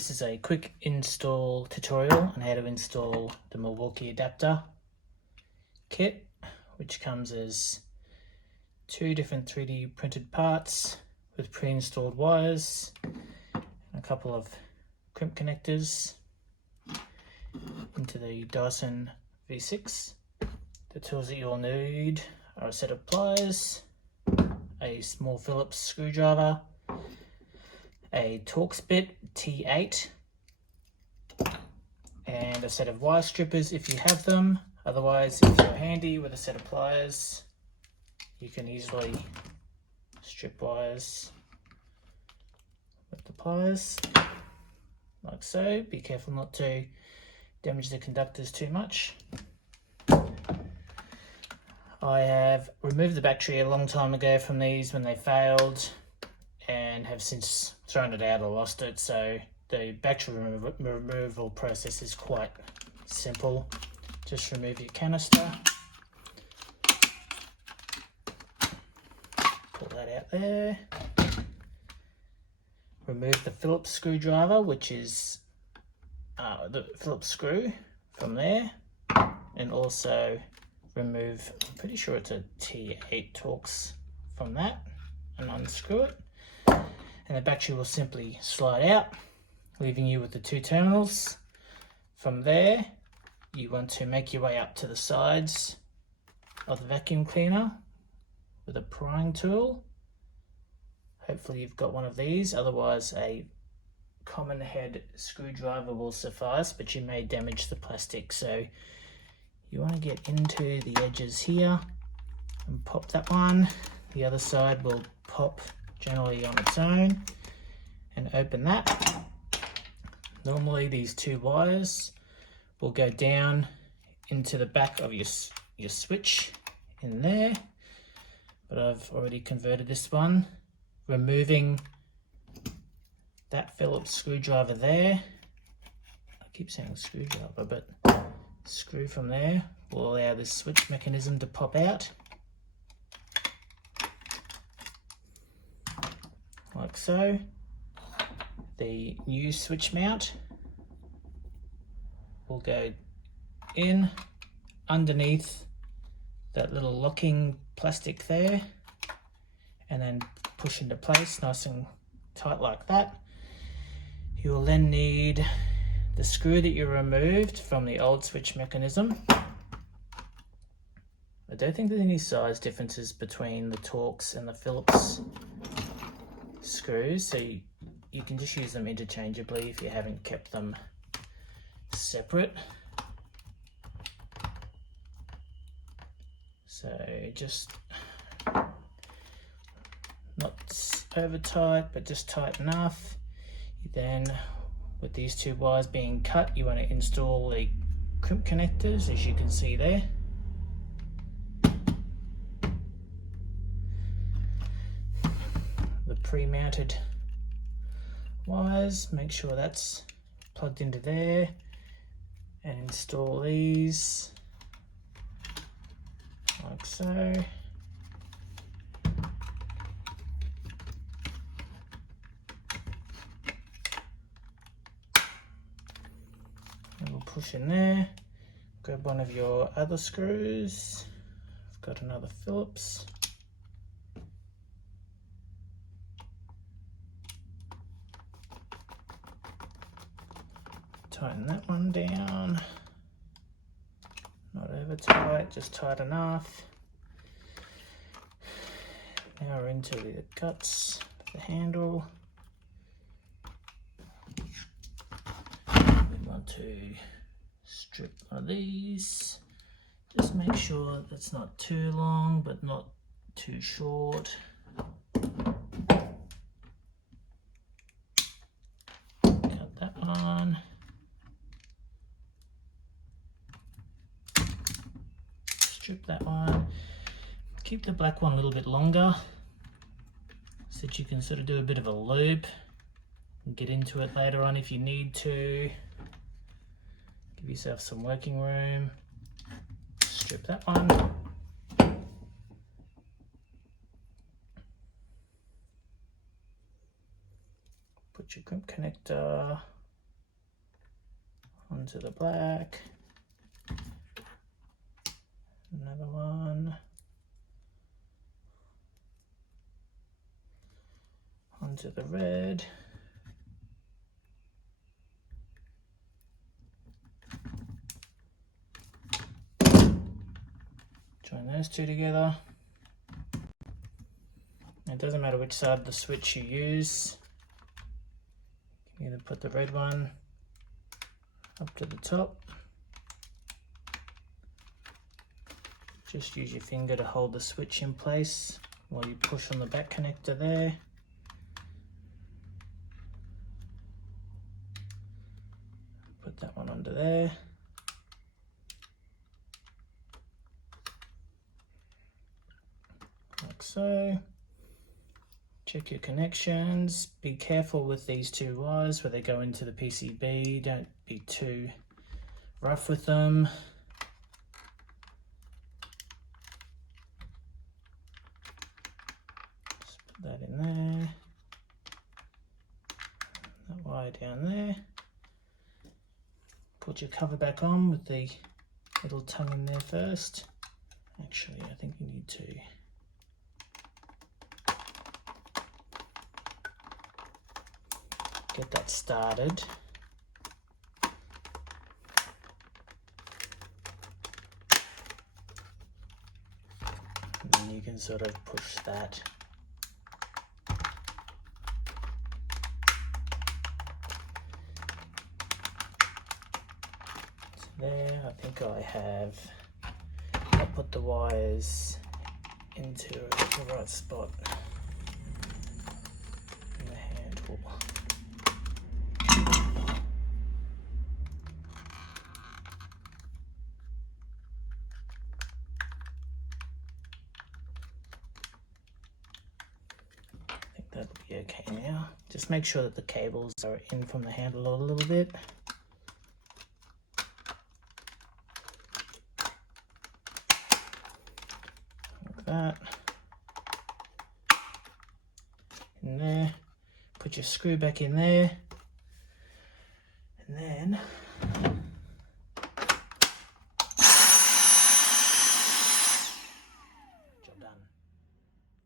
This is a quick install tutorial on how to install the Milwaukee adapter kit, which comes as two different 3D printed parts with pre-installed wires and a couple of crimp connectors into the Dyson V6. The tools that you'll need are a set of pliers, a small Phillips screwdriver, a Torx bit T8, and a set of wire strippers if you have them. Otherwise, if you're handy with a set of pliers, you can easily strip wires with the pliers, like so. Be careful not to damage the conductors too much. I have removed the battery a long time ago from these when they failed, and have since thrown it out or lost it, so the battery removal process is quite simple. Just remove your canister, pull that out there, remove the Phillips screwdriver, which is the Phillips screw from there, and also remove, I'm pretty sure it's a T8 Torx from that, and unscrew it. And the battery will simply slide out, leaving you with the two terminals. From there, you want to make your way up to the sides of the vacuum cleaner with a prying tool. Hopefully you've got one of these, otherwise a common head screwdriver will suffice, but you may damage the plastic. So you want to get into the edges here and pop that one. The other side will pop generally on its own, and open that. Normally these two wires will go down into the back of your switch in there, but I've already converted this one, removing that Phillips screwdriver there. I keep saying screwdriver, but screw from there will allow this switch mechanism to pop out, like so. The new switch mount will go in underneath that little locking plastic there, and then push into place nice and tight like that. You will then need the screw that you removed from the old switch mechanism. I don't think there's any size differences between the Torx and the Phillips screws, so you can just use them interchangeably if you haven't kept them separate. So just not over tight, but just tight enough. Then with these two wires being cut, you want to install the crimp connectors, as you can see there. The pre-mounted wires, make sure that's plugged into there, and install these like so. And we'll push in there. Grab one of your other screws. I've got another Phillips. Tighten that one down, not over tight, just tight enough. Now we're into the guts of the handle. We want to strip one of these. Just make sure that's not too long, but not too short. Cut that one. Strip that one. Keep the black one a little bit longer so that you can sort of do a bit of a loop and get into it later on if you need to. Give yourself some working room. Strip that one. Put your crimp connector onto the black, another one, onto the red, join those two together. It doesn't matter which side of the switch you use. You can either put the red one up to the top. Just use your finger to hold the switch in place while you push on the back connector there. Put that one under there. Like so. Check your connections. Be careful with these two wires where they go into the PCB. Don't be too rough with them. Just put that in there. That wire down there. Put your cover back on with the little tongue in there first. Actually, I think you need to get that started. And then you can sort of push that. So there, I think I'll put the wires into the right spot in the handle. That'll be okay now. Just make sure that the cables are in from the handle a little bit. Like that. In there. Put your screw back in there. And then